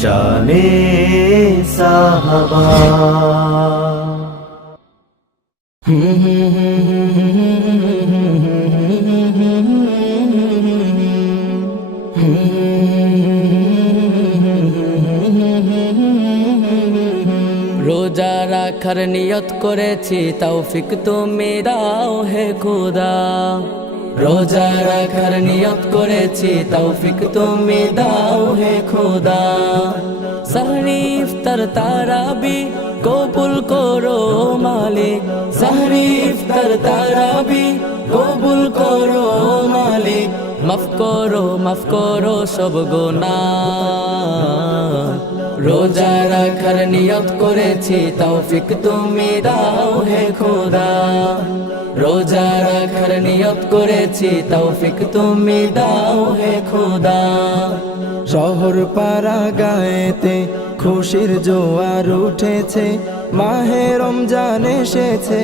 शाने साहबा। রোজা রাখার নিয়ত করেছি, তৌফিক তুমি দাও হে খোদা। রোজা রাখার নিয়ত করেছি, তৌফিক তুমি দাও হে খোদা। সাহরি ইফতার তারাবি কবুল করো মালিক, সাহরি ইফতার তারাবি কবুল করো মালিক। মাফ করো সব গুনাহ। রোজা রাখার নিয়ত করেছি, তৌফিক তুমি দাও হে খোদা। রোজা রাখার নিয়ত করেছি, তৌফিক তুমি দাও হে খোদা। শহর পাড়া গায়েতে খুশির জোয়ার উঠেছে, মাহে রমজান এসেছে,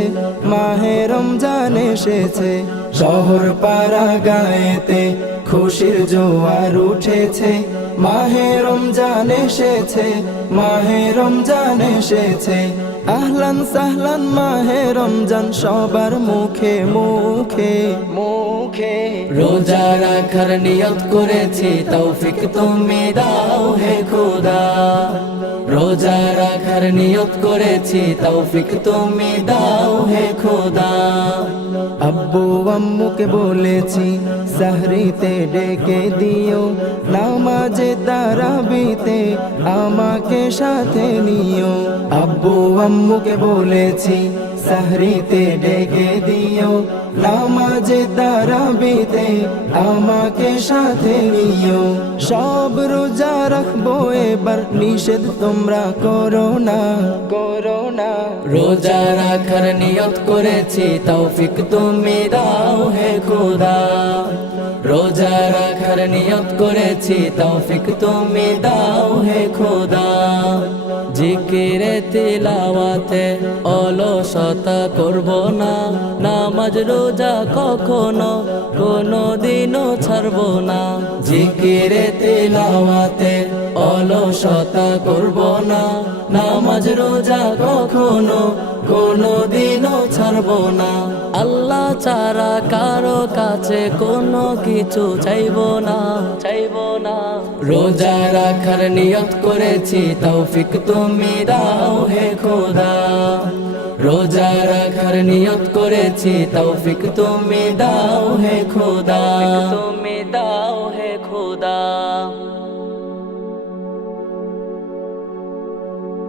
মাহে রমজান এসেছে। শহর পাড়া গায়েতে খুশির জোয়ার উঠেছে, মাহে রমজান এসেছে, মাহে রমজান এসেছে। আহলান সাহলান মাহে রমজান সবার মুখে মুখে মুখে। রোজা রাখার নিয়ত করেছি, তৌফিক তুমি দাও হে খোদা। রোজা রাখার নিয়ত করেছি, তৌফিক তুমি দাও হে খোদা। আব্বু আম্মুকে বলেছি সাহরিতে ডেকে দিও, নামাজে তারাবিতে আমাকে সাথে নিও। আব্বু আম্মুকে বলেছি সাহরিতে ডেকে দিও, নামাজে তারাবিতে আমাকে সাথে নিও। সব রোজা রাখবো এবার, নিষেধ তোমরা করো না, করো না। রোজা রাখার নিয়ত করেছি, তৌফিক তুমি দাও হে খোদা। রোজা রাখার নিয়ত করেছি, তৌফিক তুমি দাও হে খোদা। জিকিরে তিলাওয়াতে অলসতা করব না, নামাজ রোজা কখনো কোনো দিনও ছাড়ব না। জিকিরে তিলাওয়াতে অলসতা করব না, নামাজ রোজা কখনো কোনো দিনও ছাড়ব না। আল্লাহ ছাড়া কারো কাছে কোনো কিছু চাইব না, চাইব না। রোজা রাখার নিয়ত করেছি, তৌফিক তুমি দাও হে খোদা। রোজা রাখার নিয়ত করেছি, তৌফিক তুমি দাও হে খোদা, তুমি দাও হে খোদা।